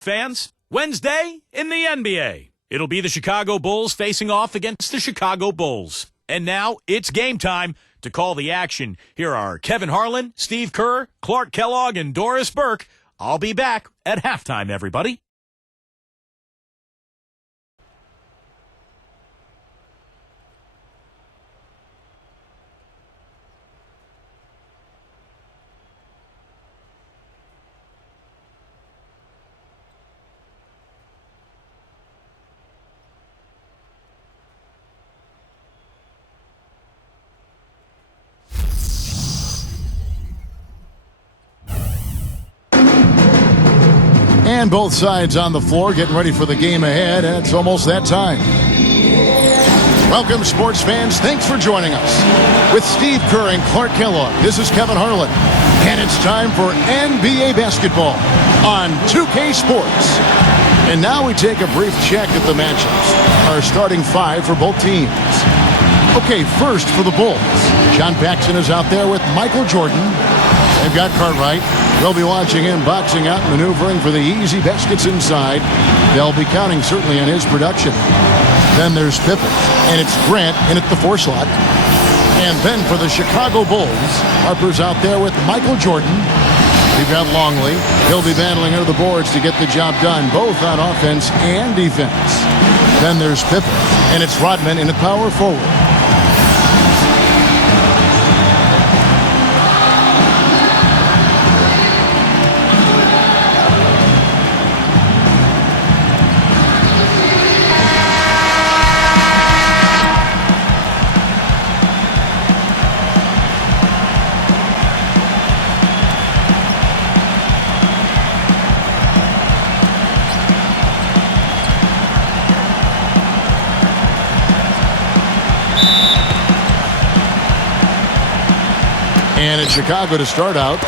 Fans, Wednesday in the NBA. It'll be the Chicago Bulls facing off against the Chicago Bulls. And now it's game time. To call the action, here are Kevin Harlan, Steve Kerr, Clark Kellogg, and Doris Burke. I'll be back at halftime, everybody. And both sides on the floor getting ready for the game ahead, and it's almost that time. Welcome, sports fans. Thanks for joining us. With Steve Kerr and Clark Kellogg, this is Kevin Harlan. And it's time for NBA basketball on 2K Sports. And now we take a brief check at the matchups. Our starting five for both teams. Okay, first for the Bulls. John Paxson is out there with Michael Jordan. They've got Cartwright. We'll be watching him boxing out, maneuvering for the easy baskets inside. They'll be counting certainly on his production. Then there's Pippen, and it's Grant in at the 4 slot. And then for the Chicago Bulls, Harper's out there with Michael Jordan. We've got Longley. He'll be battling under the boards to get the job done, both on offense and defense. Then there's Pippen, and it's Rodman in at power forward. And it's Chicago to start out.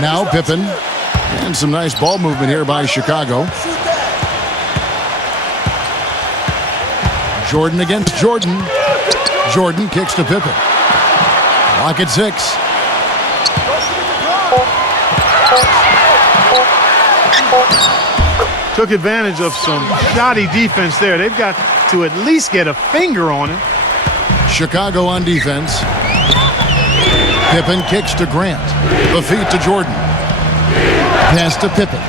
Now Pippen. And some nice ball movement here by Chicago. Jordan against Jordan. Jordan kicks to Pippen. Lock at 6. Took advantage of some shoddy defense there. They've got to at least get a finger on it. Chicago on defense. Pippen kicks to Grant. The feed to Jordan. Pass to Pippen.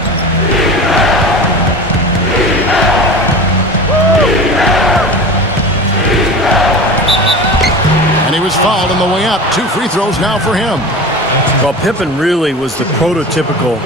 And he was fouled on the way up. 2 free throws now for him. Well, Pippen really was the prototypical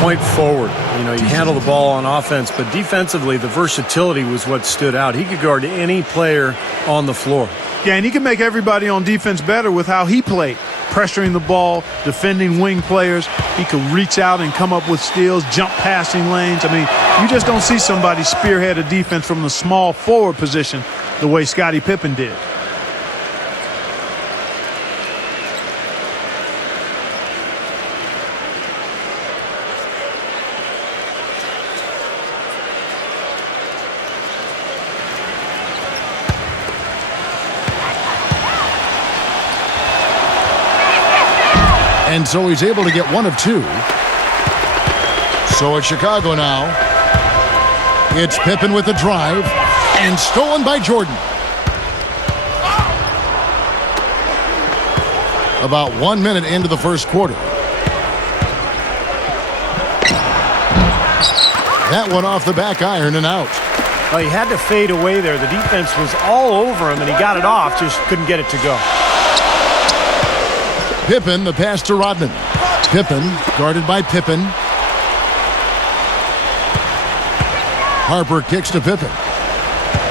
point forward. You know, you handle the ball on offense, but defensively, the versatility was what stood out. He could guard any player on the floor. Yeah, and he can make everybody on defense better with how he played. Pressuring the ball, defending wing players. He could reach out and come up with steals, jump passing lanes. I mean, you just don't see somebody spearhead a defense from the small forward position the way Scottie Pippen did. And so he's able to get 1 of 2. So it's Chicago now. It's Pippen with the drive. And stolen by Jordan. About 1 minute into the first quarter. That one off the back iron and out. Well, he had to fade away there. The defense was all over him, and he got it off, just couldn't get it to go. Pippen, the pass to Rodman. Pippen, guarded by Pippen. Harper kicks to Pippen.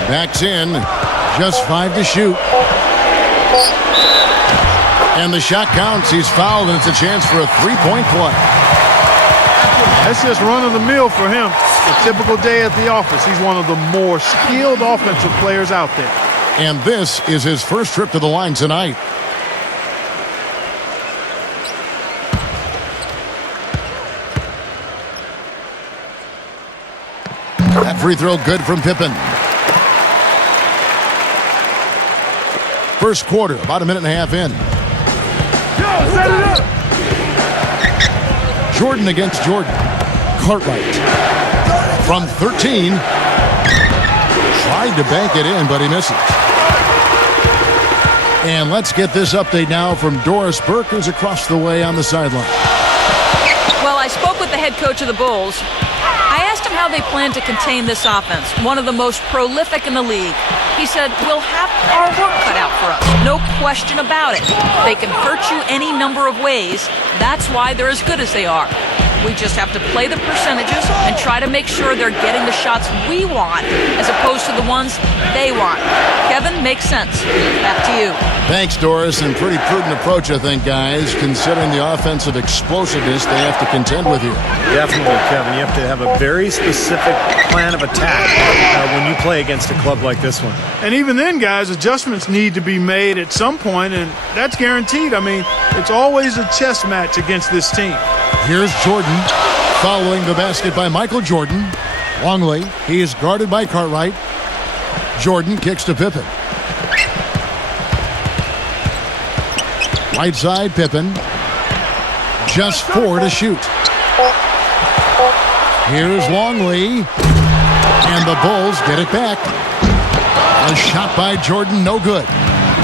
Backs in. Just 5 to shoot. And the shot counts. He's fouled, and it's a chance for a 3-point play. That's just run-of-the-mill for him. A typical day at the office. He's one of the more skilled offensive players out there. And this is his first trip to the line tonight. That free throw good from Pippen. First quarter, about a minute and a half in. Jordan against Jordan. Cartwright from 13. Tried to bank it in, but he misses. And let's get this update now from Doris Burke, who's across the way on the sideline. Well, I spoke with the head coach of the Bulls. I asked him how they plan to contain this offense, one of the most prolific in the league. He said, we'll have our work cut out for us. No question about it. They can hurt you any number of ways. That's why they're as good as they are. We just have to play the percentages and try to make sure they're getting the shots we want as opposed to the ones they want. Kevin, makes sense. Back to you. Thanks, Doris, and pretty prudent approach, I think, guys, considering the offensive explosiveness they have to contend with here. Definitely, Kevin. You have to have a very specific plan of attack when you play against a club like this one. And even then, guys, adjustments need to be made at some point, and that's guaranteed. I mean, it's always a chess match against this team. Here's Jordan, following the basket by Michael Jordan. Longley, he is guarded by Cartwright. Jordan kicks to Pippen. Right side, Pippen. Just 4 to shoot. Here's Longley. And the Bulls get it back. A shot by Jordan, no good.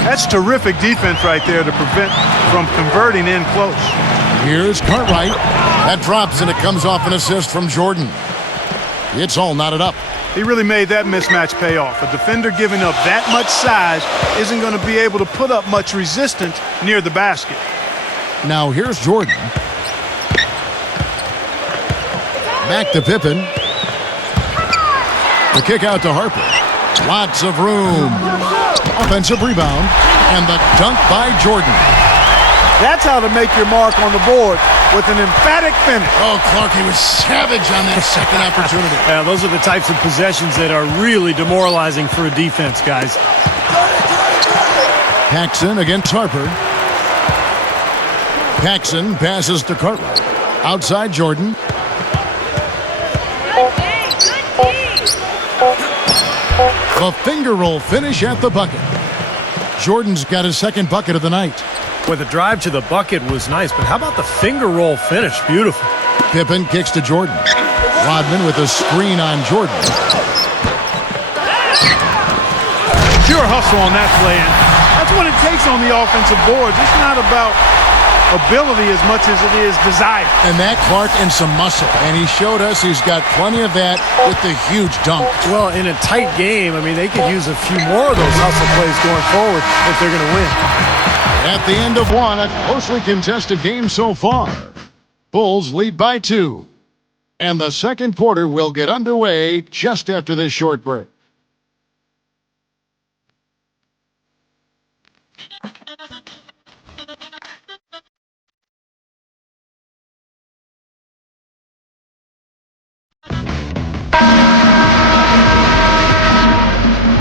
That's terrific defense right there to prevent from converting in close. Here's Cartwright. That drops, and it comes off an assist from Jordan. It's all knotted up. He really made that mismatch pay off. A defender giving up that much size isn't going to be able to put up much resistance near the basket. Now here's Jordan. Back to Pippen. The kick out to Harper. Lots of room. Offensive rebound. And the dunk by Jordan. That's how to make your mark on the board, with an emphatic finish. Oh, Clark, he was savage on that second opportunity. Yeah, those are the types of possessions that are really demoralizing for a defense, guys. Paxson against Harper. Paxson passes to Cartwright. Outside Jordan. The finger roll finish at the bucket. Jordan's got his second bucket of the night. Well, the drive to the bucket was nice, but how about the finger roll finish? Beautiful. Pippen kicks to Jordan. Rodman with a screen on Jordan. Pure hustle on that play. And that's what it takes on the offensive boards. It's not about ability as much as it is desire. And that, Clark, and some muscle. And he showed us he's got plenty of that with the huge dunk. Well, in a tight game, I mean, they could use a few more of those hustle plays going forward if they're going to win. At the end of one, a closely contested game so far. Bulls lead by 2. And the second quarter will get underway just after this short break.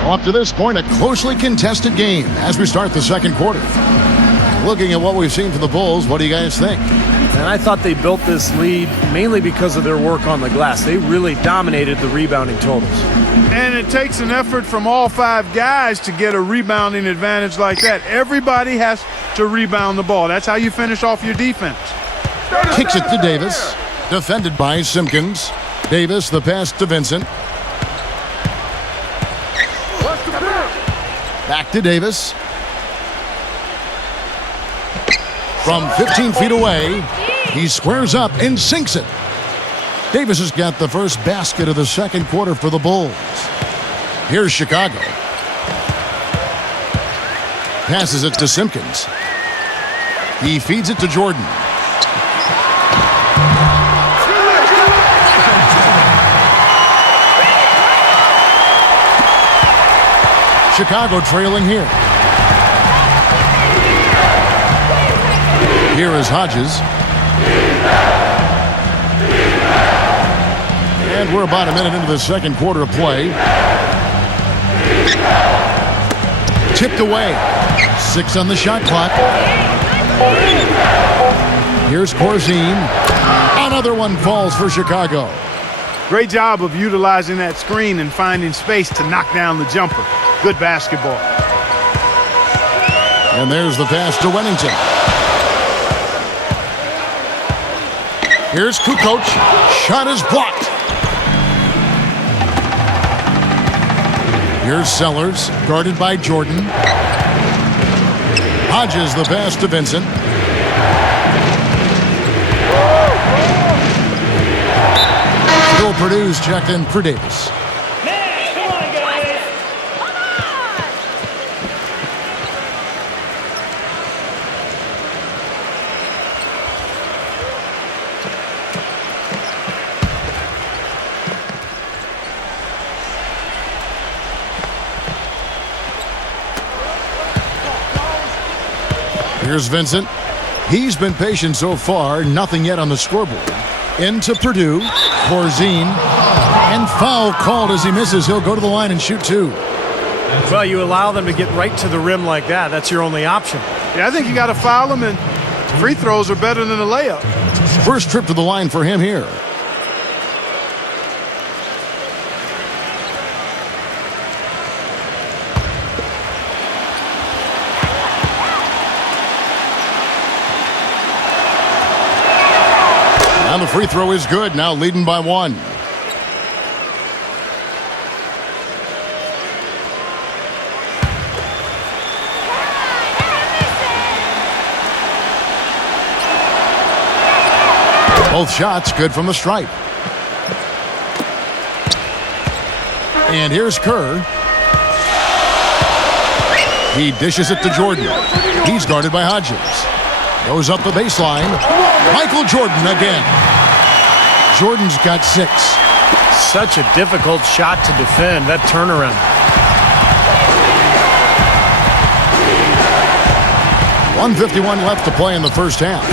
Up to this point, a closely contested game as we start the second quarter. Looking at what we've seen from the Bulls, what do you guys think? And I thought they built this lead mainly because of their work on the glass. They really dominated the rebounding totals. And it takes an effort from all 5 guys to get a rebounding advantage like that. Everybody has to rebound the ball. That's how you finish off your defense. Kicks it to Davis. Defended by Simpkins. Davis, the pass to Vincent. Back to Davis. From 15 feet away, he squares up and sinks it. Davis has got the first basket of the second quarter for the Bulls. Here's Chicago. Passes it to Simpkins. He feeds it to Jordan. Chicago trailing here. Here is Hodges. And we're about a minute into the second quarter of play. Tipped away. 6 on the shot clock. Here's Corzine. Another one falls for Chicago. Great job of utilizing that screen and finding space to knock down the jumper. Good basketball. And there's the pass to Wennington. Here's Kukoc. Shot is blocked. Here's Sellers, guarded by Jordan. Hodges the pass to Vincent. Still Purdue's checked in for Davis. Here's Vincent. He's been patient so far. Nothing yet on the scoreboard. Into Purdue. Corzine. And foul called as he misses. He'll go to the line and shoot two. Well, you allow them to get right to the rim like that. That's your only option. Yeah, I think you got to foul them, and free throws are better than a layup. First trip to the line for him here. And the free throw is good, now leading by one. Both shots good from the stripe. And here's Kerr. He dishes it to Jordan. He's guarded by Hodges. Goes up the baseline. Michael Jordan again. Jordan's got 6. Such a difficult shot to defend, that turnaround. .151 left to play in the first half.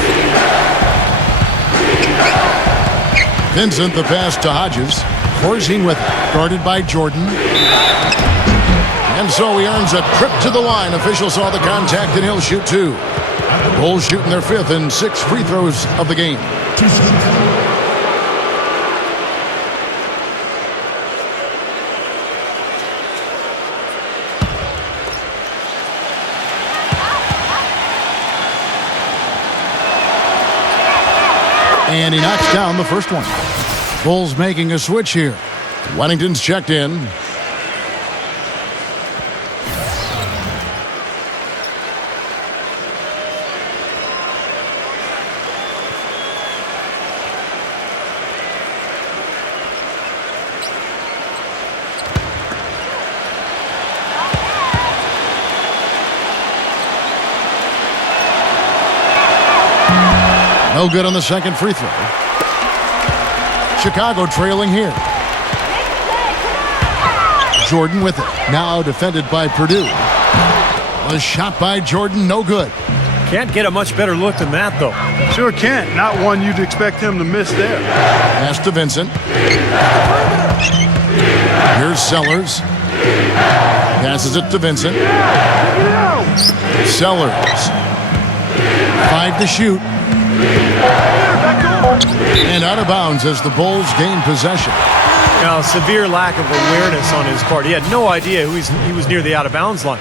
Vincent the pass to Hodges. Corzine with it, guarded by Jordan. And so he earns a trip to the line. Official saw the contact and he'll shoot two. Bulls shooting their 5th and 6th free throws of the game. And he knocks down the first one. Bulls making a switch here. Wennington's checked in. No good on the second free throw. Chicago trailing here. Jordan with it. Now defended by Purdue. A shot by Jordan, no good. Can't get a much better look than that, though. Sure can't. Not one you'd expect him to miss there. Pass to Vincent. Here's Sellers. Passes it to Vincent. Sellers. 5 to shoot. And out of bounds as the Bulls gain possession. Now, severe lack of awareness on his part. He had no idea he was near the out-of-bounds line.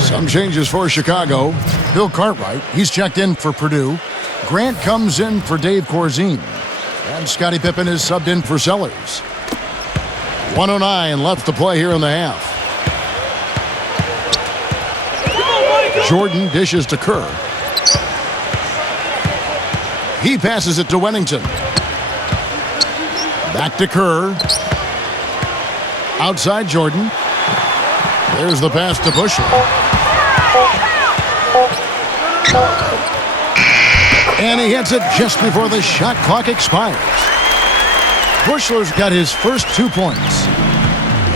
Some changes for Chicago. Bill Cartwright, he's checked in for Purdue. Grant comes in for Dave Corzine. And Scottie Pippen is subbed in for Sellers. 1:09 left to play here in the half. Jordan dishes to Kerr. He passes it to Wennington. Back to Kerr. Outside Jordan. There's the pass to Bushler. And he hits it just before the shot clock expires. Bushler's got his first 2 points.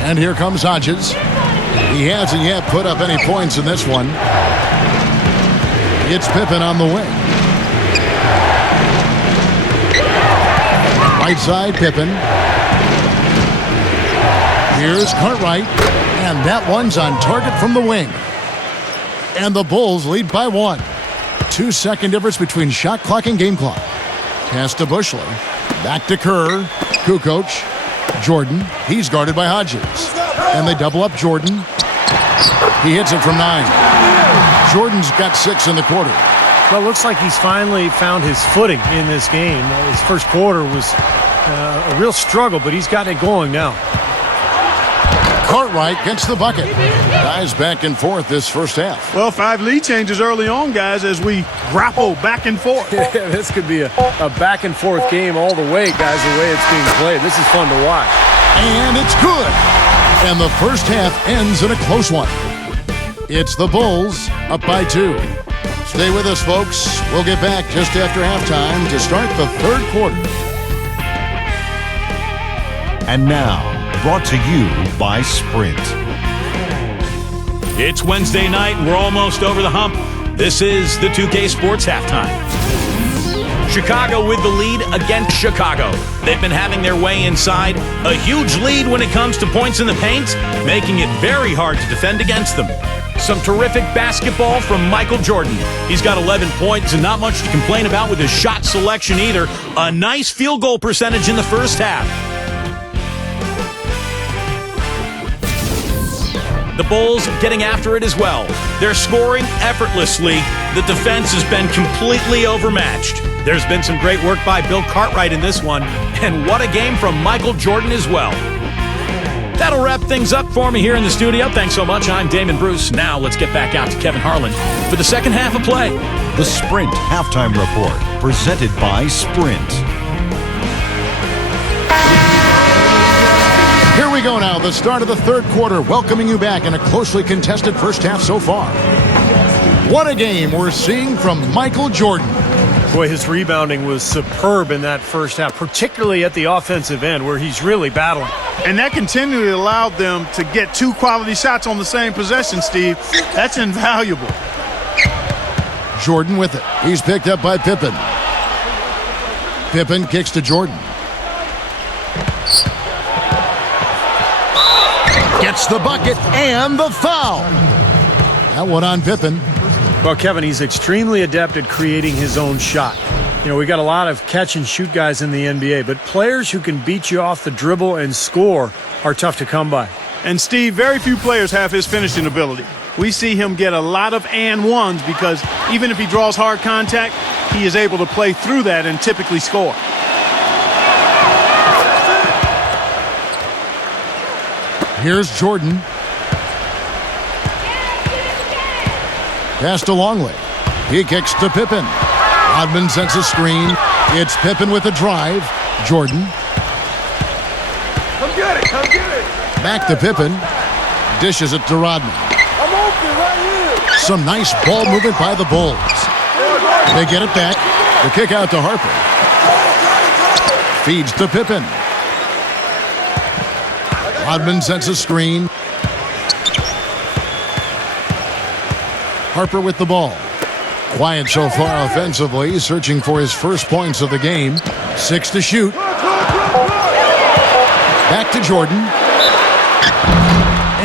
And here comes Hodges. He hasn't yet put up any points in this one. It's Pippen on the wing. Right side, Pippen. Here's Cartwright. And that one's on target from the wing. And the Bulls lead by 1. 2-second difference between shot clock and game clock. Pass to Bushler. Back to Kerr. Kukoc. Jordan. He's guarded by Hodges. And they double up Jordan. He hits it from 9. Jordan's got 6 in the quarter. Well, it looks like he's finally found his footing in this game. His first quarter was a real struggle, but he's gotten it going now. Cartwright gets the bucket. Guys back and forth this first half. Well, 5 lead changes early on, guys, as we grapple back and forth. Yeah, this could be a back and forth game all the way, guys, the way it's being played. This is fun to watch. And it's good. And the first half ends in a close one. It's the Bulls up by 2. Stay with us, folks. We'll get back just after halftime to start the third quarter. And now, brought to you by Sprint. It's Wednesday night. We're almost over the hump. This is the 2K Sports Halftime. Chicago with the lead against Chicago. They've been having their way inside. A huge lead when it comes to points in the paint, making it very hard to defend against them. Some terrific basketball from Michael Jordan. He's got 11 points and not much to complain about with his shot selection either. A nice field goal percentage in the first half. The Bulls getting after it as well. They're scoring effortlessly. The defense has been completely overmatched. There's been some great work by Bill Cartwright in this one. And what a game from Michael Jordan as well. That'll wrap things up for me here in the studio. Thanks so much. I'm Damon Bruce. Now let's get back out to Kevin Harlan for the second half of play. The Sprint Halftime Report, presented by Sprint. Here we go now, the start of the third quarter, welcoming you back in a closely contested first half so far. What a game we're seeing from Michael Jordan. Boy, his rebounding was superb in that first half, particularly at the offensive end where he's really battling. And that continually allowed them to get 2 quality shots on the same possession, Steve. That's invaluable. Jordan with it. He's picked up by Pippen. Pippen kicks to Jordan. Gets the bucket and the foul. That one on Pippen. Well, Kevin, he's extremely adept at creating his own shot. You know, we got a lot of catch-and-shoot guys in the NBA, but players who can beat you off the dribble and score are tough to come by. And, Steve, very few players have his finishing ability. We see him get a lot of and ones because even if he draws hard contact, he is able to play through that and typically score. Here's Jordan. Pass to Longley. He kicks to Pippen. Rodman sends a screen. It's Pippen with a drive. Jordan. Come get it. Come get it. Back to Pippen. Dishes it to Rodman. I'm open right here. Some nice ball movement by the Bulls. They get it back. The kick out to Harper. Feeds to Pippen. Rodman sends a screen. Harper with the ball. Quiet so far offensively, searching for his first points of the game. 6 to shoot. Back to Jordan.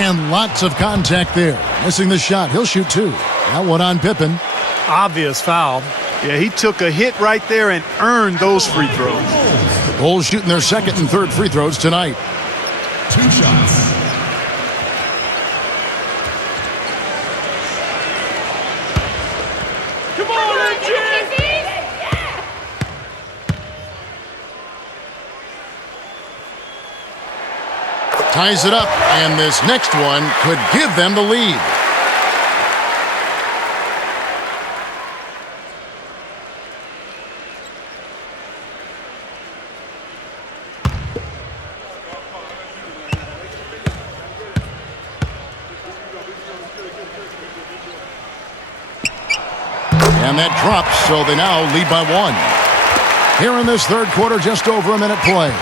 And lots of contact there. Missing the shot. He'll shoot 2. That one on Pippen. Obvious foul. Yeah, he took a hit right there and earned those free throws. The Bulls shooting their second and third free throws tonight. 2 shots. Come on, MJ. Ties it up, and this next one could give them the lead. And that drops, so they now lead by 1. Here in this third quarter, just over a minute play.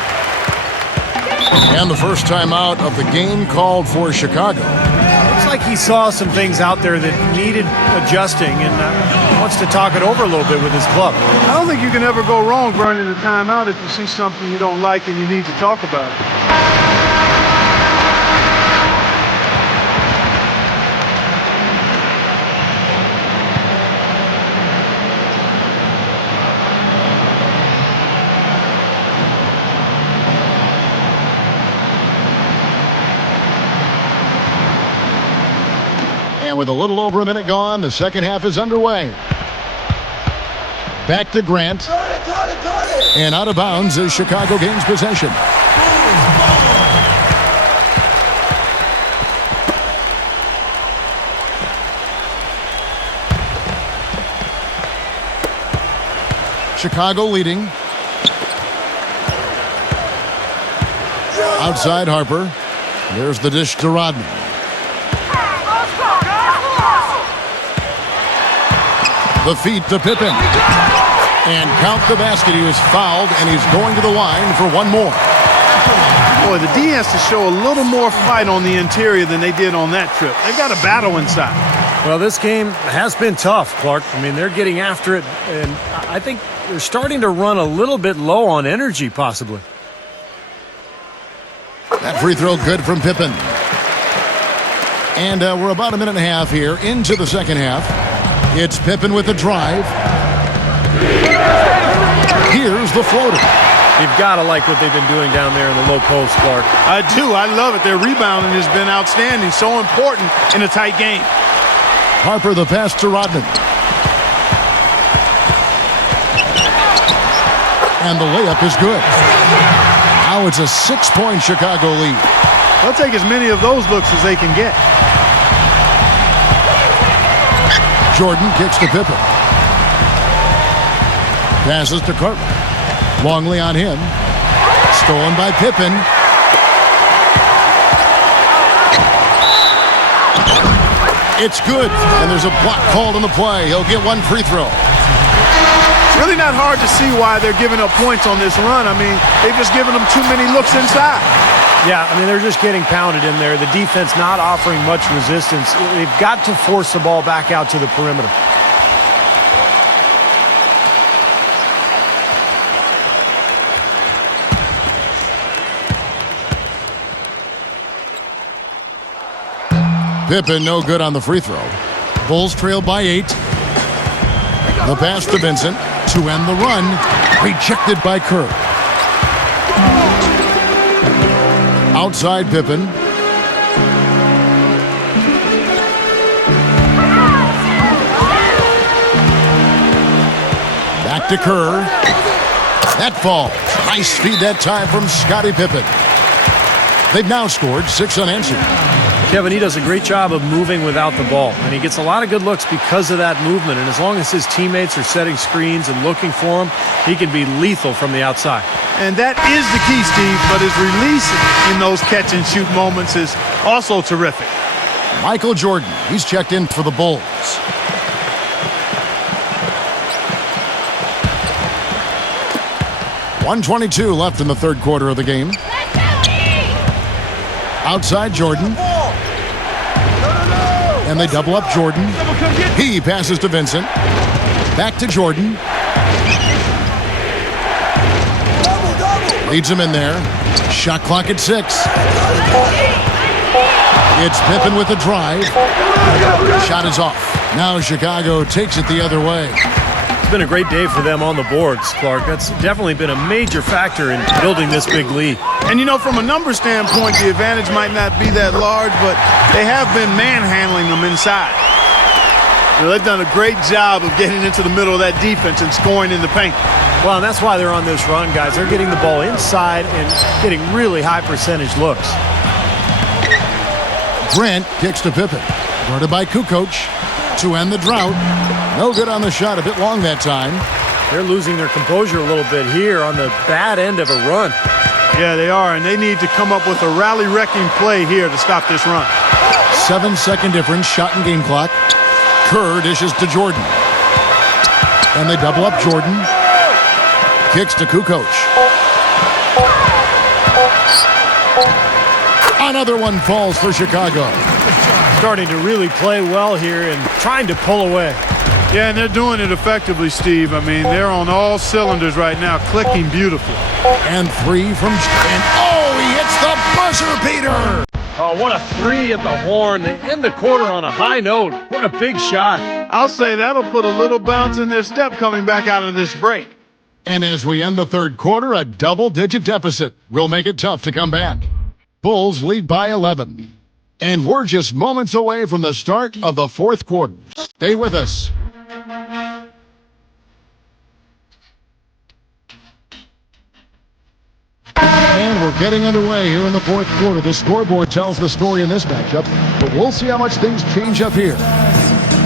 And the first time out of the game called for Chicago. Looks like he saw some things out there that needed adjusting and wants to talk it over a little bit with his club. I don't think you can ever go wrong burning a timeout if you see something you don't like and you need to talk about it. And with a little over a minute gone, the second half is underway. Back to Grant. And out of bounds as Chicago gains possession. Chicago leading. Outside Harper. There's the dish to Rodman. The feed to Pippen. And count the basket. He was fouled, and he's going to the line for one more. Boy, the D has to show a little more fight on the interior than they did on that trip. They've got a battle inside. Well, this game has been tough, Clark. I mean, they're getting after it, and I think they're starting to run a little bit low on energy, possibly. That free throw good from Pippen. And we're about a minute and a half here into the second half. It's Pippen with the drive. Here's the floater. You've got to like what they've been doing down there in the low post, Clark. I do. I love it. Their rebounding has been outstanding. So important in a tight game. Harper the pass to Rodman. And the layup is good. Now it's a 6-point Chicago lead. They'll take as many of those looks as they can get. Jordan kicks to Pippen. Passes to Carter. Longley on him. Stolen by Pippen. It's good. And there's a block called on the play. He'll get one free throw. It's really not hard to see why they're giving up points on this run. I mean, they've just given them too many looks inside. Yeah, I mean, they're just getting pounded in there. The defense not offering much resistance. They've got to force the ball back out to the perimeter. Pippen no good on the free throw. Bulls trail by 8. The pass to Vincent to end the run. Rejected by Kerr. Outside Pippen. Back to Kerr. That falls. Nice feed that time from Scottie Pippen. They've now scored 6 unanswered. Kevin, he does a great job of moving without the ball, and he gets a lot of good looks because of that movement. And as long as his teammates are setting screens and looking for him, he can be lethal from the outside. And that is the key, Steve, but his release in those catch-and-shoot moments is also terrific. Michael Jordan, he's checked in for the Bulls. .122 left in the third quarter of the game. Outside Jordan. And they double up Jordan. He passes to Vincent. Back to Jordan. Leads him in there. Shot clock at 6. It's Pippen with the drive. Shot is off. Now Chicago takes it the other way. It's been a great day for them on the boards, Clark. That's definitely been a major factor in building this big lead. And, you know, from a number standpoint, the advantage might not be that large, but they have been manhandling them inside. You know, they've done a great job of getting into the middle of that defense and scoring in the paint. Well, and that's why they're on this run, guys. They're getting the ball inside and getting really high percentage looks. Grant kicks to Pippen. Guarded by Kukoc to end the drought. No good on the shot. A bit long that time. They're losing their composure a little bit here on the bad end of a run. Yeah, they are, and they need to come up with a rally-wrecking play here to stop this run. 7-second difference, shot and game clock. Kerr dishes to Jordan. And they double up Jordan. Kicks to Kukoc. Another one falls for Chicago. Starting to really play well here and trying to pull away. Yeah, and they're doing it effectively, Steve. I mean, they're on all cylinders right now, clicking beautifully. And 3 from... And he hits the buzzer beater! Oh, what a 3 at the horn. They end the quarter on a high note. What a big shot. I'll say that'll put a little bounce in their step coming back out of this break. And as we end the third quarter, a double-digit deficit will make it tough to come back. Bulls lead by 11. And we're just moments away from the start of the fourth quarter. Stay with us. we're getting underway here in the fourth quarter. The scoreboard tells the story in this matchup, but we'll see how much things change up here.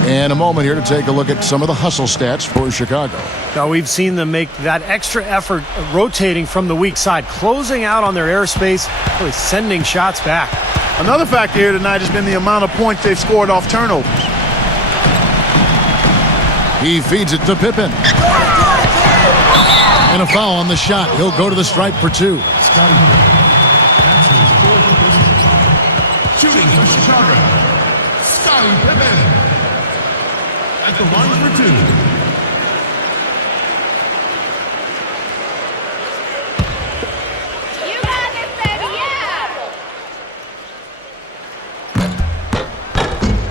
And a moment here to take a look at some of the hustle stats for Chicago. Now, we've seen them make that extra effort rotating from the weak side, closing out on their airspace, really sending shots back. Another factor here tonight has been the amount of points they've scored off turnovers. He feeds it to Pippen. And a foul on the shot. He'll go to the stripe for 2. Shooting for Chicago, Scottie Pippen. At the line for 2. You got this, baby, yeah!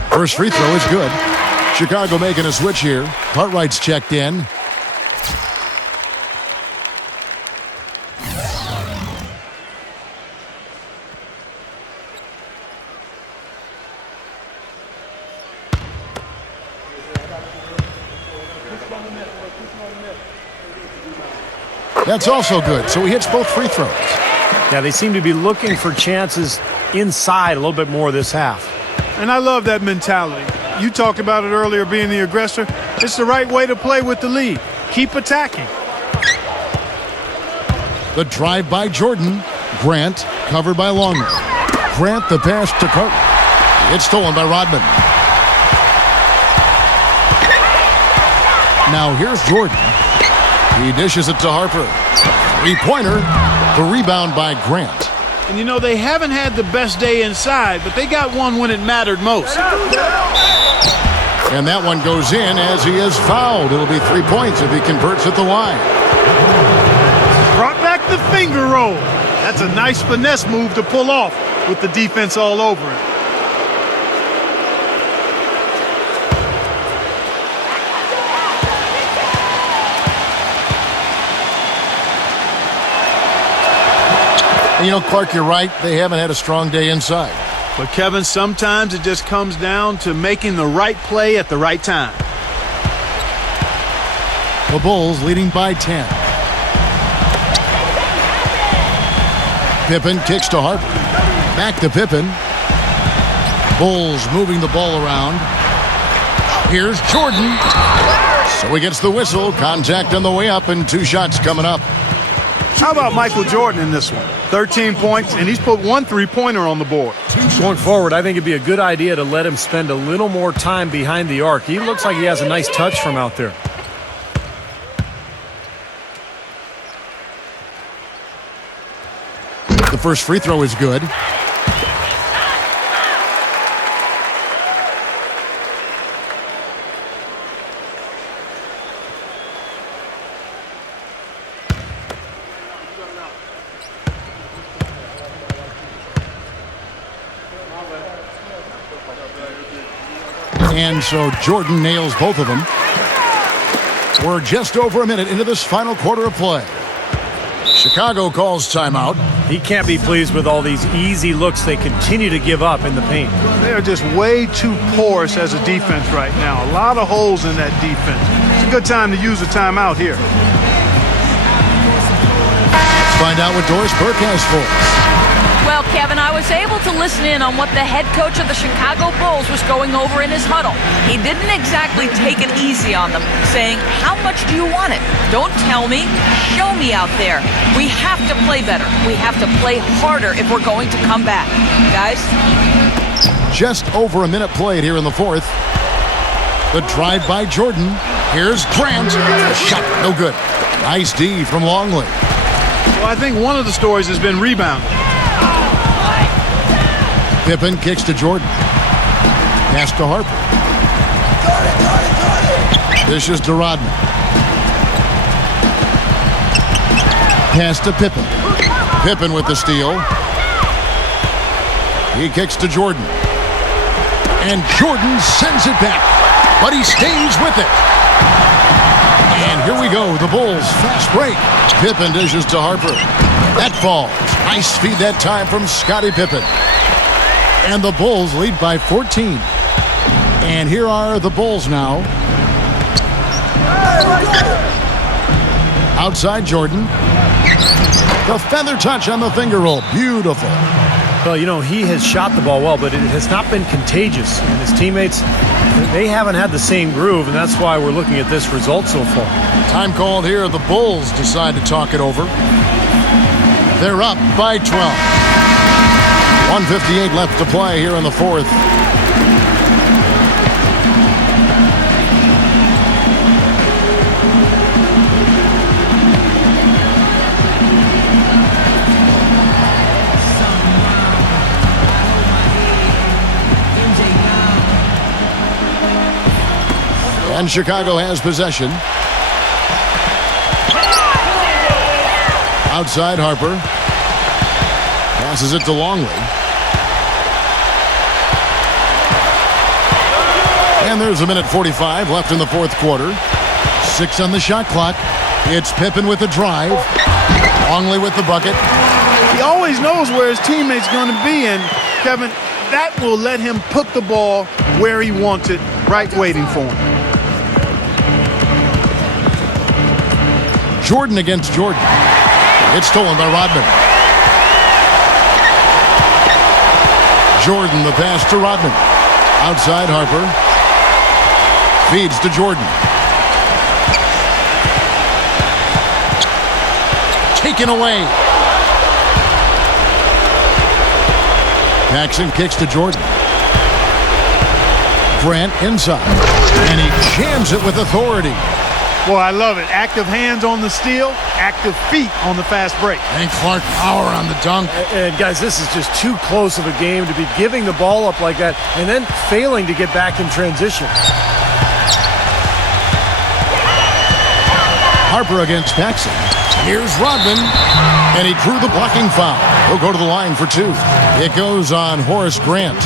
First free throw is good. Chicago making a switch here. Cartwright's checked in. That's also good, so he hits both free throws. Yeah, they seem to be looking for chances inside a little bit more this half. And I love that mentality. You talked about it earlier, being the aggressor. It's the right way to play with the lead. Keep attacking. The drive by Jordan. Grant covered by Longley. Grant the pass to Cartwright. It's stolen by Rodman. Now here's Jordan. He dishes it to Harper. Three-pointer. The rebound by Grant. And you know, they haven't had the best day inside, but they got one when it mattered most. And that one goes in as he is fouled. It'll be 3 points if he converts at the line. Brought back the finger roll. That's a nice finesse move to pull off with the defense all over it. And you know, Clark, you're right. They haven't had a strong day inside. But, Kevin, sometimes it just comes down to making the right play at the right time. The Bulls leading by 10. Pippen kicks to Harper. Back to Pippen. Bulls moving the ball around. Here's Jordan. So he gets the whistle. Contact on the way up and 2 shots coming up. How about Michael Jordan in this one? 13 points, and he's put 1 3-pointer on the board. Going forward, I think it'd be a good idea to let him spend a little more time behind the arc. He looks like he has a nice touch from out there. The first free throw is good. And so Jordan nails both of them. We're just over a minute into this final quarter of play. Chicago calls timeout. He can't be pleased with all these easy looks they continue to give up in the paint. They are just way too porous as a defense right now. A lot of holes in that defense. It's a good time to use a timeout here. Let's find out what Doris Burke has for us. Well, Kevin, I was able to listen in on what the head coach of the Chicago Bulls was going over in his huddle. He didn't exactly take it easy on them, saying, how much do you want it? Don't tell me. Show me out there. We have to play better. We have to play harder if we're going to come back. Guys? Just over a minute played here in the fourth. The drive by Jordan. Here's Grant. Shot no good. Nice D from Longley. Well, I think one of the stories has been rebounding. Pippen kicks to Jordan. Pass to Harper. This is to Rodman. Pass to Pippen. Pippen with the steal. He kicks to Jordan. And Jordan sends it back. But he stays with it. And here we go. The Bulls fast break. Pippen dishes to Harper. That falls. Nice feed that time from Scottie Pippen. And the Bulls lead by 14. And here are the Bulls now. Outside Jordan. The feather touch on the finger roll. Beautiful. Well, you know, he has shot the ball well, but it has not been contagious. And his teammates, they haven't had the same groove, and that's why we're looking at this result so far. Time called here. The Bulls decide to talk it over. They're up by 12. 1:58 left to play here in the fourth. And Chicago has possession. Outside Harper. Passes it to Longley. And there's 1:45 left in the fourth quarter. 6 on the shot clock. It's Pippen with the drive. Longley with the bucket. He always knows where his teammate's going to be, and Kevin, that will let him put the ball where he wants it, right waiting for him. Jordan against Jordan. It's stolen by Rodman. Jordan, the pass to Rodman. Outside Harper. Feeds to Jordan. Taken away. Paxson kicks to Jordan. Grant inside. And he jams it with authority. Boy, I love it. Active hands on the steal, active feet on the fast break. And Clark power on the dunk. And guys, this is just too close of a game to be giving the ball up like that and then failing to get back in transition. Harper against Paxson. Here's Rodman, and he drew the blocking foul. He'll go to the line for 2. It goes on Horace Grant.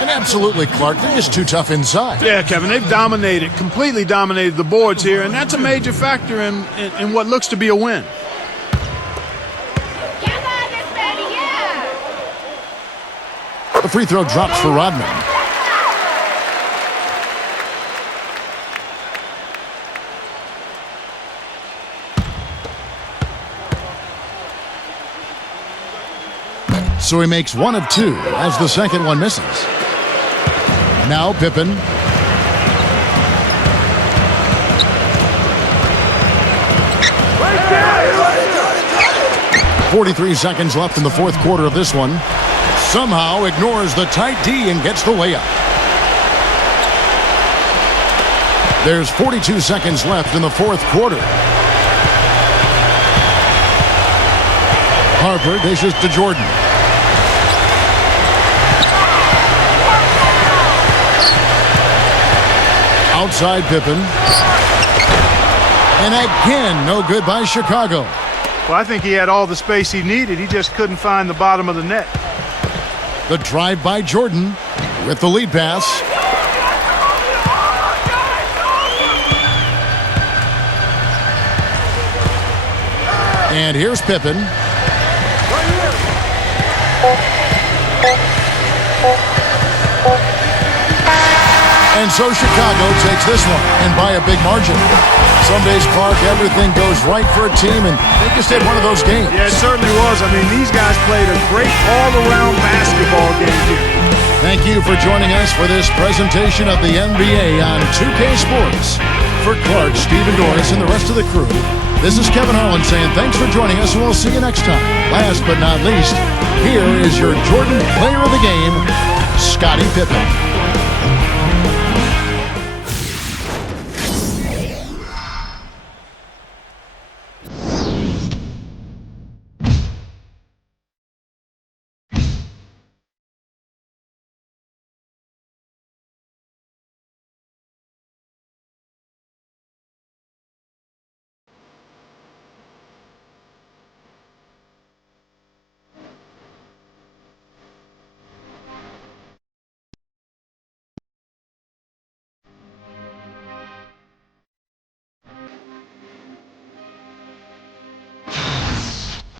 And absolutely, Clark, they're just too tough inside. Yeah, Kevin, they've dominated, completely dominated the boards here, and that's a major factor in what looks to be a win. The free throw drops for Rodman. So he makes 1 of 2 as the second one misses. Now Pippen. 43 seconds left in the fourth quarter of this one. Somehow ignores the tight D and gets the layup. There's 42 seconds left in the fourth quarter. Harper dishes to Jordan. Outside Pippen. And again, no good by Chicago. Well, I think he had all the space he needed. He just couldn't find the bottom of the net. The drive by Jordan with the lead pass. And here's Pippen. And so Chicago takes this one, and by a big margin. Some days, Clark, everything goes right for a team, and they just had one of those games. Yeah, it certainly was. I mean, these guys played a great all-around basketball game here. Thank you for joining us for this presentation of the NBA on 2K Sports. For Clark, Stephen Doris, and the rest of the crew, this is Kevin Harlan saying thanks for joining us, and we'll see you next time. Last but not least, here is your Jordan Player of the Game, Scottie Pippen.